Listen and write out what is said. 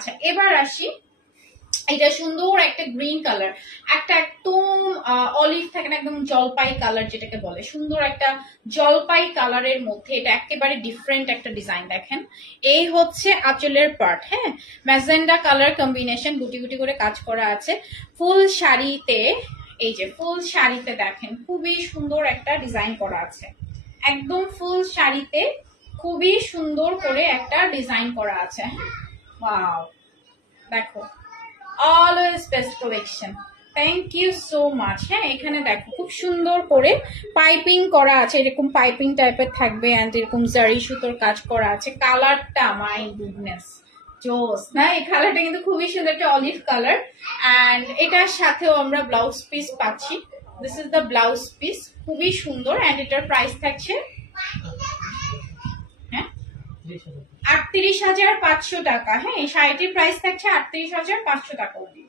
আচ্ছা এবার আসি, এটা সুন্দর একটা গ্রিন কালার, একটা একদম অলিভ থাকে না, একদম জলপাই কালার যেটাকে বলে, সুন্দর একটা জলপাই কালারের মধ্যে এটা একেবারে ডিফারেন্ট একটা ডিজাইন। দেখেন এই হচ্ছে আঁচলের পার্ট, হ্যাঁ ম্যাজেন্ডা কালার কম্বিনেশন, গুটি গুটি করে কাজ করা আছে। ফুল শাড়িতে, এই যে ফুল শাড়িতে দেখেন খুবই সুন্দর একটা ডিজাইন করা আছে, একদম ফুল শাড়িতে খুবই সুন্দর করে একটা ডিজাইন করা আছে। হ্যাঁ ওয়াও, দেখো always best collection, thank you so much. হ্যাঁ এখানে দেখো খুব সুন্দর করে পাইপিং করা আছে, এরকম পাইপিং টাইপের থাকবে এন্ড এরকম জারি সুতোর কাজ করা আছে। কালারটা মাই গুডনেস জোস না, এই কালারটা কিন্তু খুবই সুন্দর, একটা অলিভ কালার। এন্ড এটার সাথেও আমরা ব্লাউজ পিস পাচ্ছি, this is the blouse piece, খুবই সুন্দর। এন্ড এটার প্রাইস থাকছে 38,500 টাকা। হ্যাঁ এই শাড়িটির প্রাইস থাকছে 38,500 টাকা অনলি।